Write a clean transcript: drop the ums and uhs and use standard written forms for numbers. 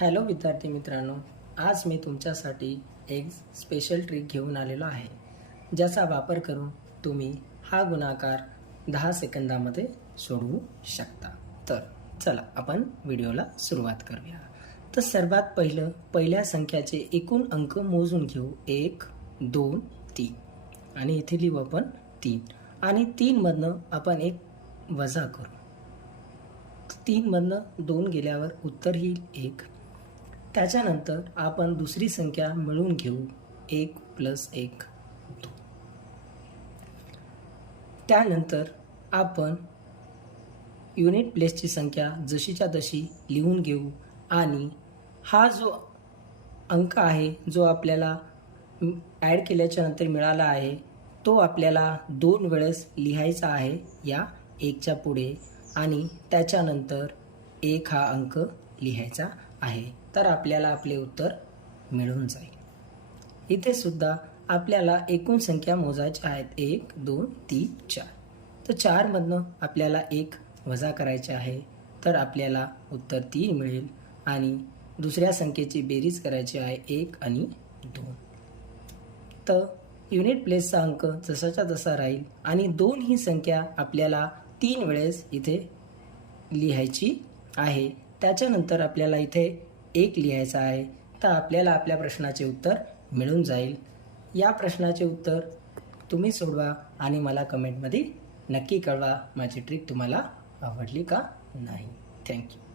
Hello विद्यार्थी मित्रांनो, आज मी तुमच्यासाठी एक स्पेशल ट्रिक घेऊन आलेलो आहे, ज्याचा वापर करून तुम्ही हा गुणाकार 10 सेकंदामध्ये सोडवू शकता. तर चला आपण व्हिडिओला सुरुवात करूया. तर सर्वात पहिल्या संख्याचे एकूण अंक मोजून घेऊ. 1, 2, 3 आणि इथे लिहू आपण 3 आणि 3 मधनं आपण एक वजा करू. 3 मधनं 2 गेल्यावर उत्तर येईल 1. त्याच्यानंतर आपण दुसरी संख्या मिळून घेऊ. 1 + 1 2. त्यानंतर आपण युनिट प्लेसची संख्या जशीच्या तशी लिहून घेऊ आणि हा जो अंक आहे जो आपल्याला ॲड केल्याच्या नंतर मिळाला आहे तो आपल्याला 2 वेळेस लिहायचा आहे या 1च्या पुढे आणि त्याच्यानंतर 1 हा अंक लिहायचा आहे. तर आपल्याला आपले उत्तर मिळून जाईल. इथे सुद्धा आपल्याला एकूण संख्या मोजायच्या आहेत. 1, 2, 3, 4. तर 4 मधनं आपल्याला 1 वजा करायचे आहे. तर आपल्याला उत्तर 3 मिळेल आणि दुसऱ्या संख्येची बेरीज करायची आहे 1 आणि 2. तर युनिट प्लेसचा अंक जसाच्या तसा राहील आणि 2 ही संख्या आपल्याला 3 वेळेस इथे लिहायची आहे. त्याच्यानंतर आपल्याला इथे 1 लिहायचा आहे. तर आपल्याला आपल्या प्रश्नाचे उत्तर मिळून जाईल. या प्रश्नाचे उत्तर तुम्ही सोडवा आणि मला कमेंटमध्ये नक्की कळवा माझी ट्रिक तुम्हाला आवडली का नाही. थँक्यू.